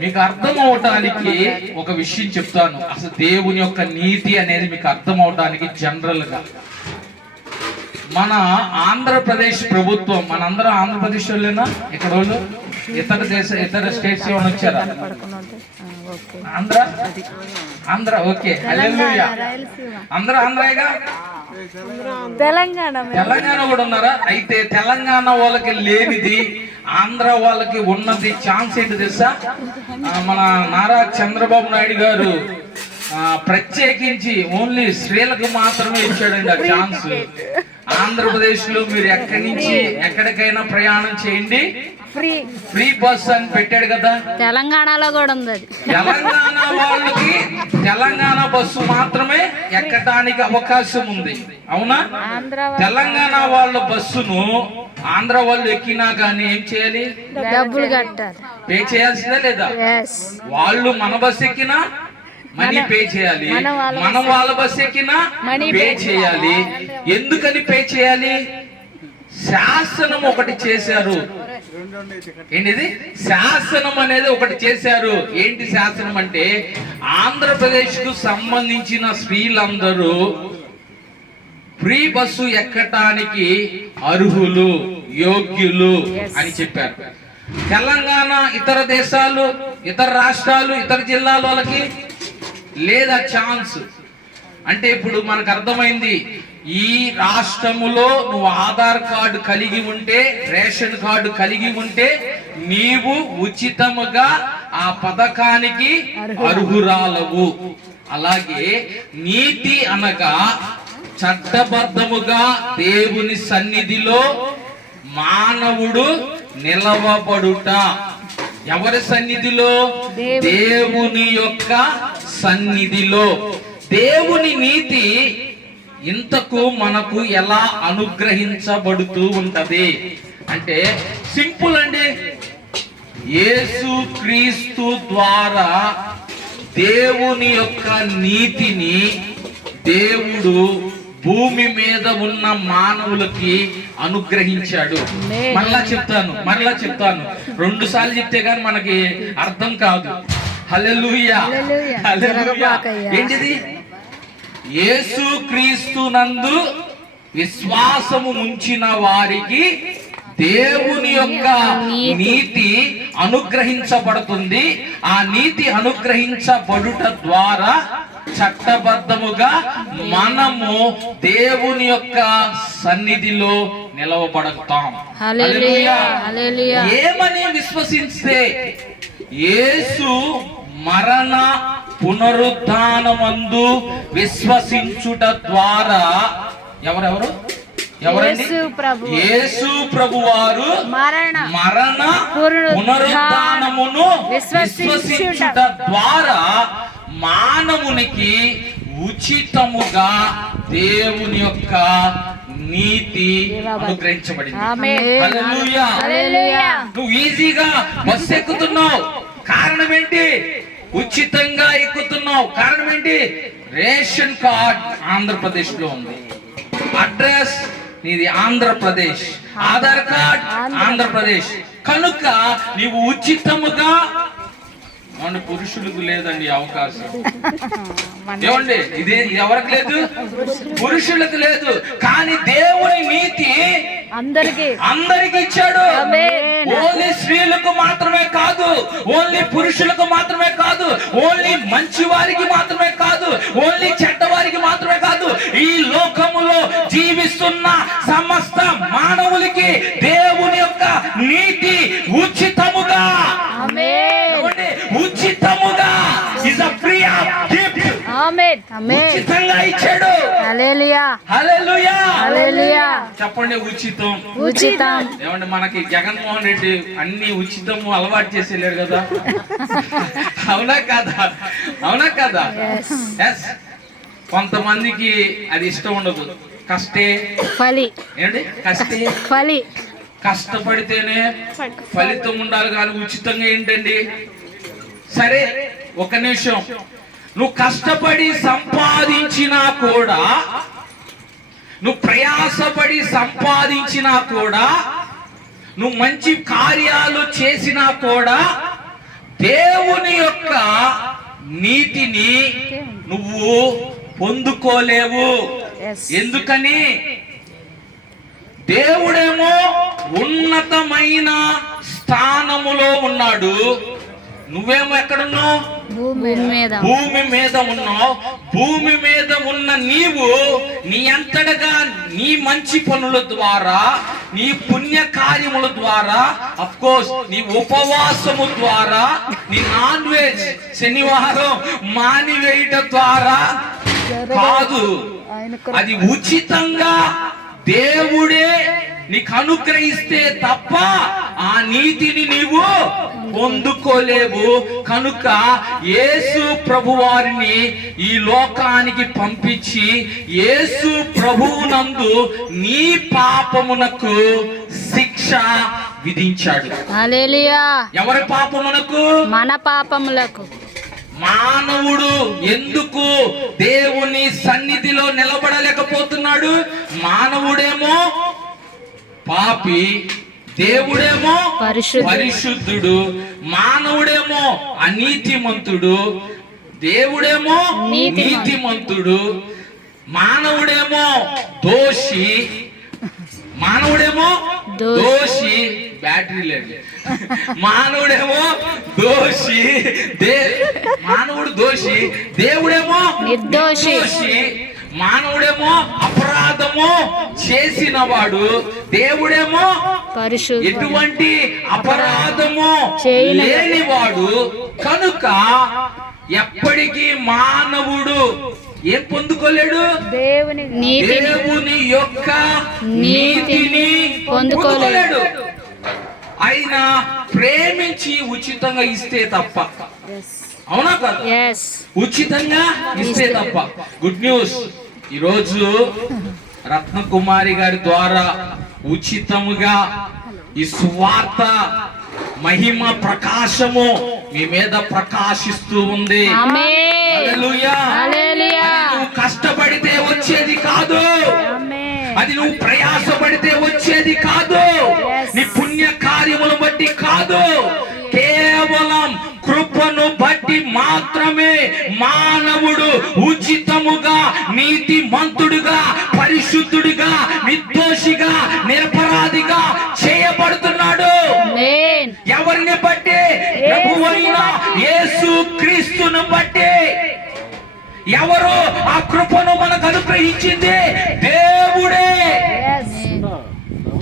మీకు అర్థం అవటానికి ఒక విషయం చెప్తాను. అసలు దేవుని యొక్క నీతి అనేది మీకు అర్థం అవటానికి జనరల్గా మన ఆంధ్రప్రదేశ్ ప్రభుత్వం మనందరం ఆంధ్రప్రదేశ్ వాళ్ళేనా? ఇక్కడ వాళ్ళు? ఇతర దేశ ఇతర స్టేట్స్ ఏమైనా వచ్చారా? ఆంధ్ర? ఆంధ్ర ఓకే. హల్లెలూయా. అందరూ ఆంధ్రాగా తెలంగాణ తెలంగాణ కూడా ఉన్నారా? అయితే తెలంగాణ వాళ్ళకి లేనిది ఆంధ్ర వాళ్ళకి ఉన్నది ఛాన్స్ ఏంటి తెలుసా? మన నారా చంద్రబాబు నాయుడు గారు ప్రత్యేకించి ఓన్లీ స్త్రీలకు మాత్రమే ఇచ్చాడండి ఆ ఛాన్స్ ఆంధ్రప్రదేశ్లో మీరు ఎక్కడి నుంచి ఎక్కడికైనా ప్రయాణం చేయండి. ఫ్రీ. ఫ్రీ బస్ అని పెట్టాడు కదా. తెలంగాణలో కూడా ఉంది అది. తెలంగాణ వాళ్ళకి తెలంగాణ బస్సు మాత్రమే ఎక్కడానికి అవకాశం ఉంది. అవునా? ఆంధ్ర తెలంగాణ వాళ్ళ బస్సును ఆంధ్ర వాళ్ళు ఎక్కినా గానీ ఏం చేయాలి? డబ్బులు కట్టాలి. పే చేయాల్సిందే లేదా? వాళ్ళు మన బస్ ఎక్కినా మనీ పే చేయాలి. మన వాళ్ళ బస్ ఎక్కినా మనీ పే పే చేయాలి. ఎందుకని పే చేయాలి? శాసనం ఒకటి చేశారు. ఏంటిది? శాసనం అనేది ఒకటి చేశారు. ఏంటి శాసనం అంటే ఆంధ్రప్రదేశ్కు సంబంధించిన స్త్రీలందరూ ఫ్రీ బస్సు ఎక్కటానికి అర్హులు యోగ్యులు అని చెప్పారు. తెలంగాణ ఇతర దేశాలు ఇతర రాష్ట్రాలు ఇతర జిల్లాల వాళ్ళకి లేదా ఛాన్స్ అంటే ఇప్పుడు మనకు అర్థమైంది ఈ రాష్ట్రములో నువ్వు ఆధార్ కార్డు కలిగి ఉంటే రేషన్ కార్డు కలిగి ఉంటే నీవు ఉచితముగా ఆ పథకానికి అర్హురాలవు. అలాగే నీతి అనగా చట్టబద్ధముగా దేవుని సన్నిధిలో మానవుడు నిలవబడుట. ఎవరి సన్నిధిలో? దేవుని యొక్క సన్నిధిలో దేవుని నీతి ఇంతకు మనకు ఎలా అనుగ్రహించబడుతూ ఉంటది? అంటే సింపుల్ అండి. యేసు క్రీస్తు ద్వారా దేవుని యొక్క నీతిని దేవుడు భూమి మీద ఉన్న మానవులకి అనుగ్రహించాడు. మరలా చెప్తాను మరలా చెప్తాను. రెండు సార్లు చెప్తే గాని మనకి అర్థం కాదు. ఏంటిది? యేసు క్రీస్తు నందు విశ్వాసము ఉంచిన వారికి దేవుని యొక్క నీతి అనుగ్రహించబడుతుంది. ఆ నీతి అనుగ్రహించబడుట ద్వారా చట్టబద్ధముగా మనము దేవుని యొక్క సన్నిధిలో నిలవబడతాం. ఏమని విశ్వసిస్తే? యేసు మరణ పునరుద్ధానమందు విశ్వసించుట ద్వారా ఎవరెవరు? ఎవరండి? యేసు ప్రభు. వారు మరణ మరణ పునరుద్ధాన- పునరుద్ధానమును విశ్వసించుట. ద్వారా మానవునికి ఉచితముగా దేవుని యొక్క నీతి అనుగ్రహించబడింది. నువ్వు ఈజీగా బస్సు ఎక్కుతున్నావు. కారణం ఏంటి? ఉచితంగా ఎక్కుతున్నావు. కారణం ఏంటి? రేషన్ కార్డ్ ఆంధ్రప్రదేశ్లో ఉంది. అడ్రస్ నీది ఆంధ్రప్రదేశ్. ఆధార్ కార్డ్ ఆంధ్రప్రదేశ్. కనుక నీవు ఉచితముగా ఏమండి పురుషులకు లేదండి అవకాశం. ఏమండి? ఇది ఎవరికి లేదు? పురుషులకు లేదు. కానీ దేవుని నీతి అందరికి అందరికి ఇచ్చాడు. ఓన్లీ స్త్రీలకు మాత్రమే కాదు ఓన్లీ పురుషులకు మాత్రమే కాదు ఓన్లీ మంచి వారికి మాత్రమే కాదు ఓన్లీ చెప్పండి ఉచితం. ఉచితం. ఏమంటే మనకి జగన్మోహన్ రెడ్డి అన్ని ఉచితము అలవాటు చేసి వెళ్ళాడు కదా. అవునా కాదా? అవునా కాదా? ఎస్ కొంతమందికి అది ఇష్టం ఉండదు. కష్టే. ఫలి. ఏంటి కష్టే. ఫలి. కష్టపడితేనే ఫలితం ఉండాలి కానీ ఉచితంగా ఏంటండి? సరే ఒక నిమిషం. నువ్వు కష్టపడి సంపాదించినా కూడా నువ్వు ప్రయాసపడి సంపాదించినా కూడా నువ్వు మంచి కార్యాలు చేసినా కూడా దేవుని యొక్క నీతిని నువ్వు పొందుకోలేవు. ఎందుకని? దేవుడేమో ఉన్నతమైన స్థానములో ఉన్నాడు. నువ్వేమో ఎక్కడున్నావు? భూమి మీద ఉన్నావు. భూమి మీద ఉన్న నీవు నీ అంతటగా నీ మంచి పనుల ద్వారా నీ పుణ్య కార్యముల ద్వారా అఫ్ కోర్స్ నీ ఉపవాసము ద్వారా నీ నాన్ వెజ్ శనివారం మానివేయట ద్వారా కాదు. అది ఉచితంగా దేవుడే నీకు అనుగ్రహిస్తే తప్ప ఆ నీతిని నీవు పొందుకోలేవు. కనుక యేసు ప్రభువారిని ఈ లోకానికి పంపించి యేసు ప్రభువునందు నీ పాపమునకు శిక్ష విధించాడు. ఎవరి పాపమునకు? మన పాపములకు. మానవుడు ఎందుకు దేవుని సన్నిధిలో నిలబడలేకపోతున్నాడు? మానవుడేమో పాపి దేవుడేమో పరిశుద్ధుడు. మానవుడేమో అనీతిమంతుడు దేవుడేమో నీతిమంతుడు. మానవుడేమో దోషి మానవుడేమో దోషి. బ్యాటరీ లేదు మానవుడేమో దోషి దే మానవుడు దోషి దేవుడేమో నిర్దోషి. మానవుడేమో అపరాధము చేసిన వాడు దేవుడేమో ఎటువంటి అపరాధము లేనివాడు. కనుక ఎప్పటికీ మానవుడు ఏం పొందుకోలేడు? దేవుని యొక్క నీతిని పొందుకోలేడు. ఆయన ప్రేమించి ఉచితంగా ఇస్తే తప్ప. అవునా కదా? ఉచితంగా ఇస్తే తప్ప. Good news. ఈరోజు రత్నకుమారి గారి ద్వారా ఉచితముగా ఈ సువార్త మహిమ ప్రకాశము మీ మీద ప్రకాశిస్తూ ఉంది. నువ్వు కష్టపడితే వచ్చేది కాదు. అది నువ్వు ప్రయాసపడితే వచ్చేది కాదు. నీ పుణ్య కార్యములు బట్టి కాదు. కేవలం కృపను బట్టి మాత్రమే మానవుడు ఉచితముగా నీతి మంతుడుగా పరిశుద్ధుడిగా నిర్దోషిగా నిరపరాధిగా చేయబడుతున్నాడు. ఎవరిని బట్టి? ప్రభువైన యేసు క్రీస్తును బట్టి. ఎవరు ఆ కృపను మనకు అనుగ్రహించింది? దేవుడే.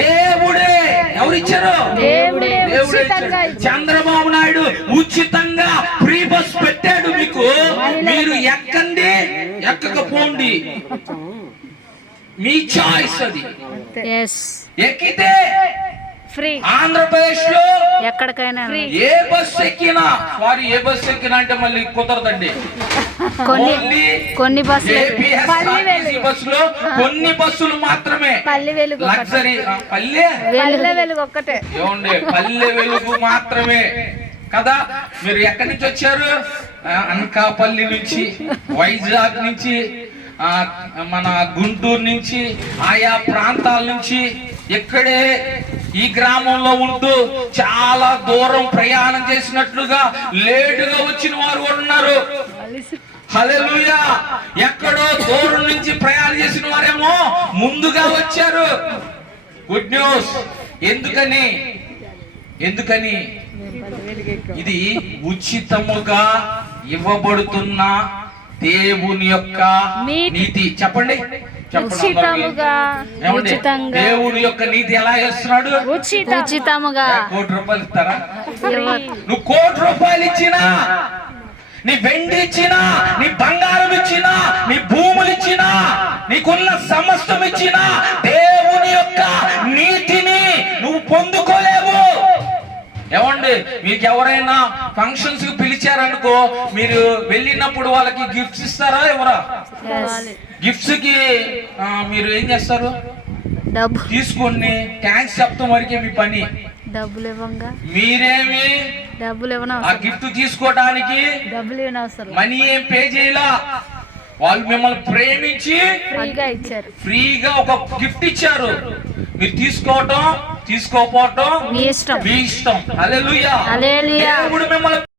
దేవుడే. ఎవరిచ్చారు. చంద్రబాబు నాయుడు ఉచితంగా ఫ్రీ బస్ పెట్టాడు మీకు. మీరు ఎక్కండి ఎక్కకపోండి. మీ చాయిస్ అది. ఎక్కితే ఫ్రీ ఆంధ్రప్రదేశ్లో ఎక్కడికైనా ఏ బస్ ఎక్కినా సారీ ఏ బస్ ఎక్కినా అంటే మళ్ళీ కుదరదండి. కొన్ని కొన్ని బస్సులు. బస్సులో కొన్ని బస్సులు మాత్రమే. పల్లి వెలుగు. లగ్జరీ పల్లె? పల్లె వెలుగు ఒక్కటే. ఏమండి పల్లె వెలుగు మాత్రమే. కదా మీరు ఎక్కడి నుంచి వచ్చారు? అనకాపల్లి నుంచి వైజాగ్ నుంచి మన గుంటూరు నుంచి ఆయా ప్రాంతాల నుంచి ఇక్కడే ఈ గ్రామంలో ఉంటూ చాలా దూరం ప్రయాణం చేసినట్లుగా లేటుగా వచ్చిన వారు కూడా ఉన్నారు. హలెలుయా ఎక్కడో దూరం నుంచి ప్రయాణం చేసిన వారేమో ముందుగా వచ్చారు. Good news! ఎందుకని? ఎందుకని? ఇది ఉచితముగా ఇవ్వబడుతున్న దేవుని యొక్క నీతి. నీతి. చెప్పండి. ఉచితముగా? ఉచితంగా. దేవుని యొక్క నీతి ఎలా చేస్తున్నాడు? ఉచిత. ఉచితముగా. కోటి రూపాయలు ఇస్తారా? నువ్వు కోటి రూపాయలు ఇచ్చినా నీ వెండి ఇచ్చినా నీ బంగారం ఇచ్చినా నీ భూములు ఇచ్చినా నీకున్న సమస్తం ఇచ్చినా దేవుని యొక్క నీతిని నువ్వు పొందుకోలేవు ఏమండి మీకు ఎవరైనా ఫంక్షన్స్కి పిలిచారనుకో మీరు వెళ్ళినప్పుడు వాళ్ళకి గిఫ్ట్స్ ఇస్తారా ఎవరా. గిఫ్ట్స్కి మీరు ఏం చేస్తారు? డబ్బు. తీసుకొని థ్యాంక్స్ చెప్తాం వరకే మీ పని. డబ్బులు ఇవ్వంగా. మీరేమి? డబ్బులు ఇవ్వను ఆ గిఫ్ట్ తీసుకోవడానికి డబ్బులు మనీ ఏం పే చేయలా? వాళ్ళు మిమ్మల్ని ప్రేమించి ఫ్రీగా ఇచ్చారు. ఫ్రీగా ఒక గిఫ్ట్ ఇచ్చారు. మీరు తీసుకోవటం తీసుకోపోవటం మీ ఇష్టం. మీ ఇష్టం. హల్లెలూయా. హల్లెలూయా. దేవుడు